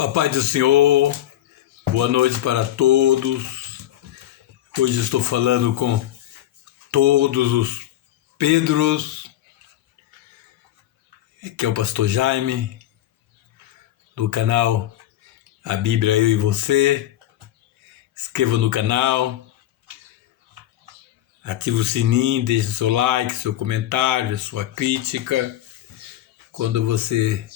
A paz do Senhor, boa noite para todos. Hoje estou falando com todos os Pedros, que é o pastor Jaime, do canal A Bíblia Eu e Você. Inscreva no canal, ative o sininho, deixe o seu like, seu comentário, sua crítica. Quando você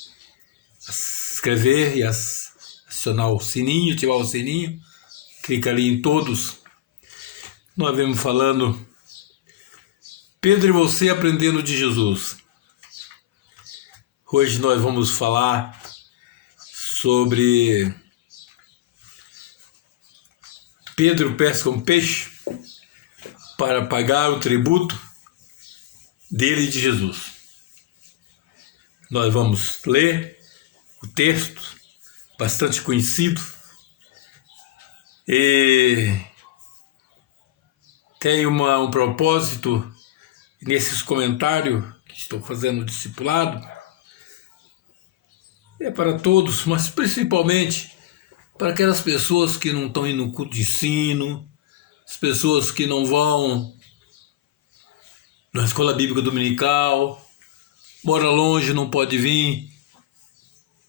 inscrever e acionar o sininho, ativar o sininho, clica ali em todos. Nós vemos falando Pedro e você aprendendo de Jesus. Hoje nós vamos falar sobre Pedro pesca um peixe para pagar o tributo dele e de Jesus. Nós vamos ler o texto, bastante conhecido, e tem um propósito nesses comentários que estou fazendo no discipulado. É para todos, mas principalmente para aquelas pessoas que não estão indo no culto de ensino, as pessoas que não vão na escola bíblica dominical, mora longe, não pode vir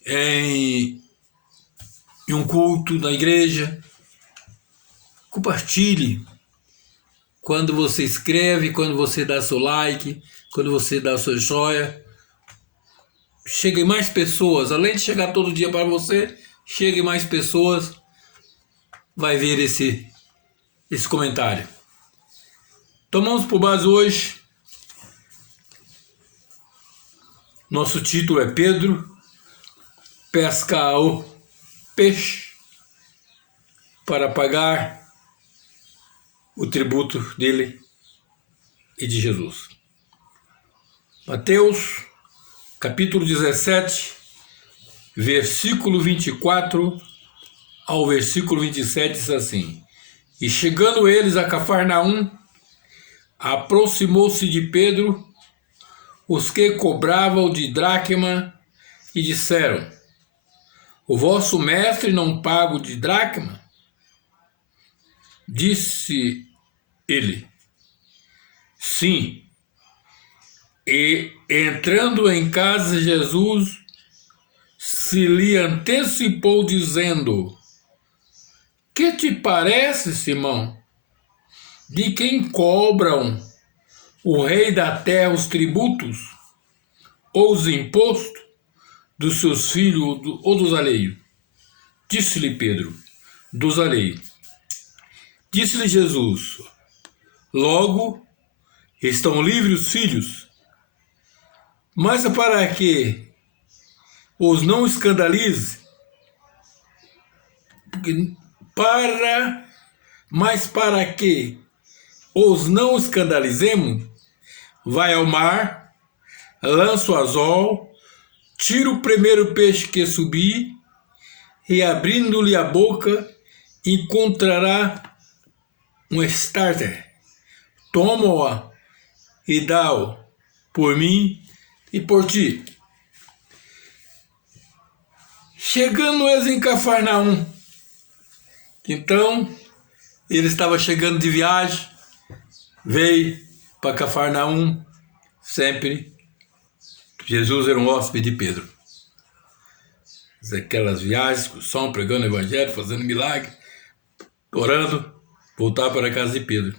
em um culto na igreja. Compartilhe. Quando você escreve, quando você dá seu like, quando você dá sua joia, cheguem mais pessoas. Além de chegar todo dia para você, cheguem mais pessoas. Vai ver esse comentário. Tomamos por base hoje. Nosso título é Pedro pesca o peixe para pagar o tributo dele e de Jesus. Mateus, capítulo 17, versículo 24 ao versículo 27, diz assim: E chegando eles a Cafarnaum, aproximou-se de Pedro os que cobravam de dracma e disseram: O vosso mestre não paga o de dracma? Disse ele: Sim. E entrando em casa, Jesus se lhe antecipou, dizendo: Que te parece, Simão? De quem cobram o rei da terra os tributos ou os impostos dos seus filhos ou dos alheios? Disse-lhe Pedro: Dos alheios. Disse-lhe Jesus: Logo estão livres os filhos, mas para que os não escandalize, mas para que os não escandalizemos, vai ao mar, lança o anzol, tira o primeiro peixe que subir, e abrindo-lhe a boca, encontrará um starter. Toma-o e dá-o por mim e por ti. Chegando eles em Cafarnaum, então ele estava chegando de viagem, veio para Cafarnaum. Sempre Jesus era um hóspede de Pedro. Aquelas viagens com o som, pregando o evangelho, fazendo milagre, orando, voltar para a casa de Pedro.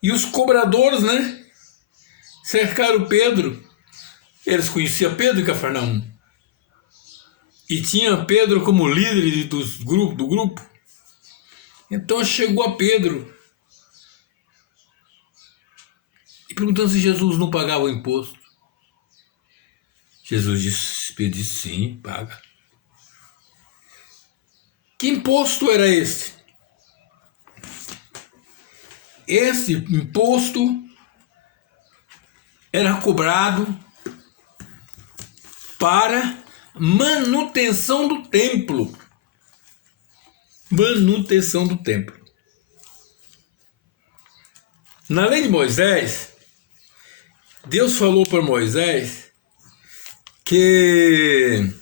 E os cobradores, cercaram Pedro. Eles conheciam Pedro em Cafarnaum. E tinha Pedro como líder do grupo. Então chegou a Pedro e perguntando se Jesus não pagava o imposto. Jesus disse: Sim, paga. Que imposto era esse? Esse imposto era cobrado para manutenção do templo. Manutenção do templo. Na lei de Moisés, Deus falou para Moisés que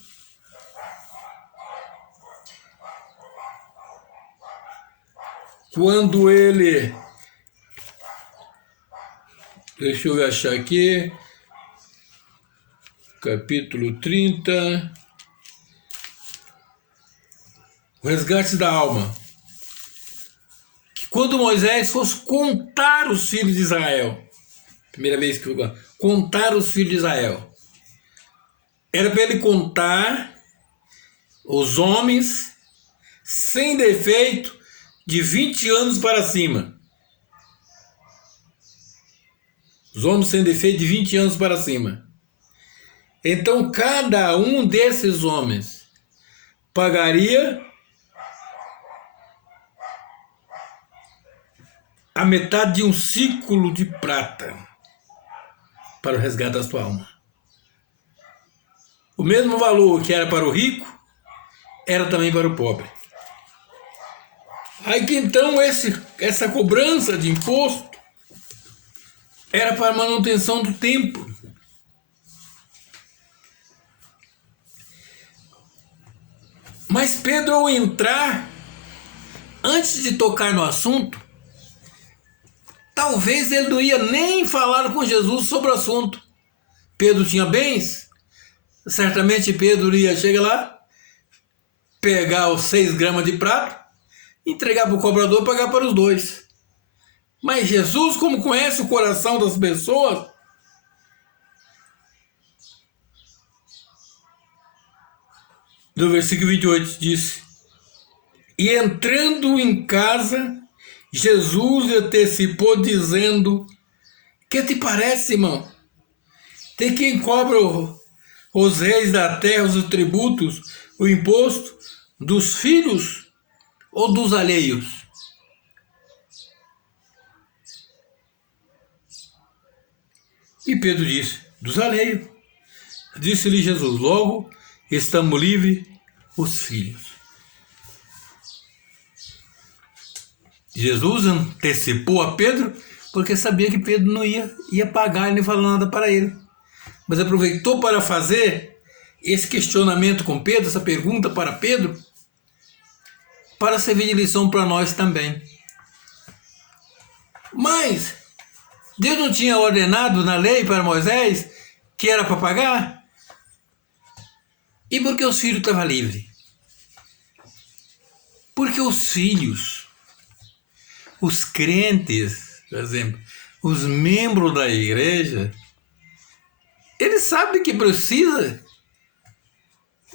quando ele... Deixa eu achar aqui. Capítulo 30. O resgate da alma. Que quando Moisés fosse contar os filhos de Israel, primeira vez que eu contar os filhos de Israel, era para ele contar os homens sem defeito de 20 anos para cima. Os homens sem defeito de 20 anos para cima. Então, cada um desses homens pagaria a metade de um ciclo de prata para o resgate da sua alma. O mesmo valor que era para o rico, era também para o pobre. Aí que então essa cobrança de imposto era para a manutenção do templo. Mas Pedro, ao entrar, antes de tocar no assunto, talvez ele não ia nem falar com Jesus sobre o assunto. Pedro tinha bens, certamente Pedro ia chegar lá, pegar os 6 gramas de prata, entregar para o cobrador e pagar para os dois. Mas Jesus, como conhece o coração das pessoas, no versículo 28 diz: e entrando em casa, Jesus antecipou dizendo: que te parece, irmão? Tem quem cobra os reis da terra os tributos, o imposto dos filhos ou dos alheios? E Pedro disse: dos alheios. Disse-lhe Jesus: logo estamos livres os filhos. Jesus antecipou a Pedro porque sabia que Pedro não ia pagar e nem falar nada para ele. Mas aproveitou para fazer esse questionamento com Pedro, essa pergunta para Pedro, para servir de lição para nós também. Mas Deus não tinha ordenado na lei para Moisés que era para pagar? E por que os filhos estavam livres? Porque os filhos, os crentes, por exemplo, os membros da igreja, eles sabem que precisa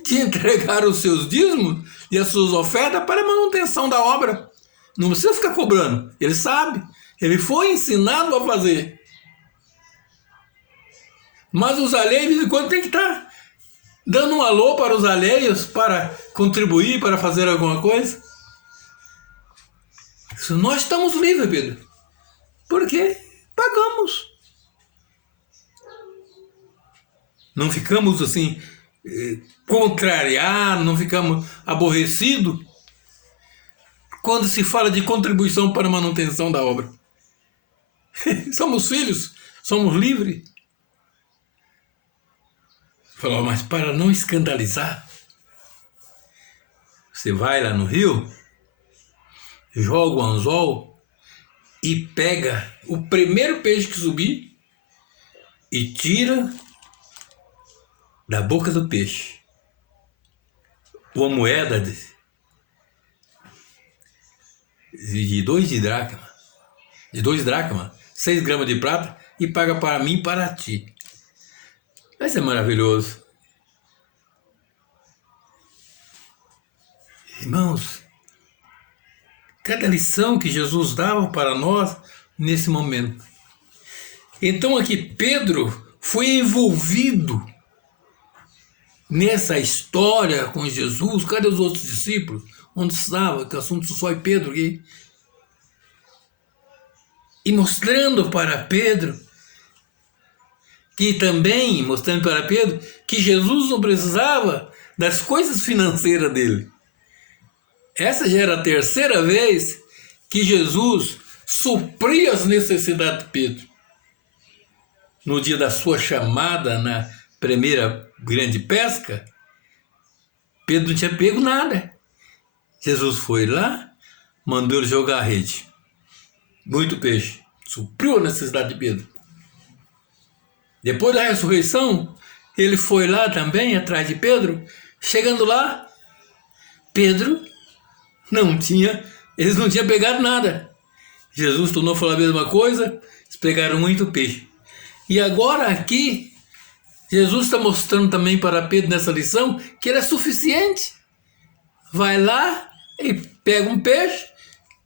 de entregar os seus dízimos e as suas ofertas para a manutenção da obra. Não precisa ficar cobrando. Ele sabe. Ele foi ensinado a fazer. Mas os alheios, de vez em quando, tem que estar dando um alô para os alheios, para contribuir, para fazer alguma coisa. Nós estamos livres, Pedro. Porque pagamos. Não ficamos assim, contrariados, não ficamos aborrecidos quando se fala de contribuição para a manutenção da obra. Somos filhos, somos livres. Falou, mas para não escandalizar, você vai lá no rio, joga o anzol e pega o primeiro peixe que subir e tira da boca do peixe uma moeda de 2 dracmas, 6 gramas de prata, e paga para mim e para ti. Vai ser maravilhoso. Irmãos, cada lição que Jesus dava para nós nesse momento. Então aqui Pedro foi envolvido nessa história com Jesus. Cadê os outros discípulos? Onde estava? Que assunto só é Pedro aqui. E mostrando para Pedro que Jesus não precisava das coisas financeiras dele. Essa já era a 3ª vez que Jesus supria as necessidades de Pedro. No dia da sua chamada na primeira grande pesca, Pedro não tinha pego nada. Jesus foi lá, mandou ele jogar a rede. Muito peixe. Supriu a necessidade de Pedro. Depois da ressurreição, ele foi lá também, atrás de Pedro. Chegando lá, Pedro eles não tinham pegado nada. Jesus tornou a falar a mesma coisa, eles pegaram muito peixe. E agora aqui, Jesus está mostrando também para Pedro nessa lição que ele é suficiente. Vai lá e pega um peixe,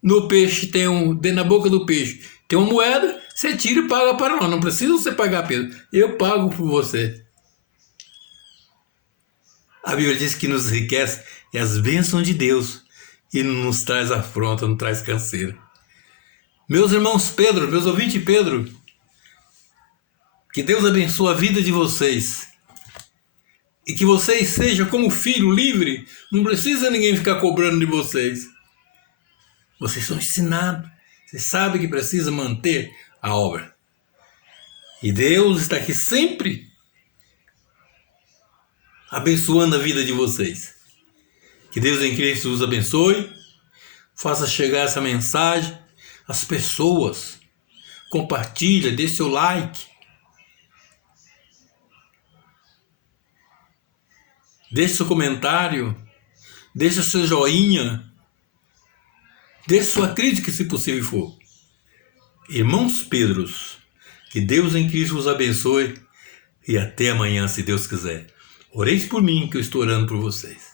no peixe dentro da boca do peixe tem uma moeda, você tira e paga para nós. Não precisa você pagar, Pedro. Eu pago por você. A Bíblia diz que nos enriquece as bênçãos de Deus e não nos traz afronta, não traz canseira. Meus irmãos Pedro, meus ouvintes Pedro, que Deus abençoe a vida de vocês. E que vocês sejam como filho livre, não precisa ninguém ficar cobrando de vocês. Vocês são ensinados, vocês sabem que precisa manter a obra. E Deus está aqui sempre abençoando a vida de vocês. Que Deus em Cristo os abençoe, faça chegar essa mensagem às pessoas. Compartilha, dê seu like. Deixe seu comentário, deixe seu joinha, deixe sua crítica, se possível for. Irmãos Pedros, que Deus em Cristo os abençoe e até amanhã, se Deus quiser. Oreis por mim, que eu estou orando por vocês.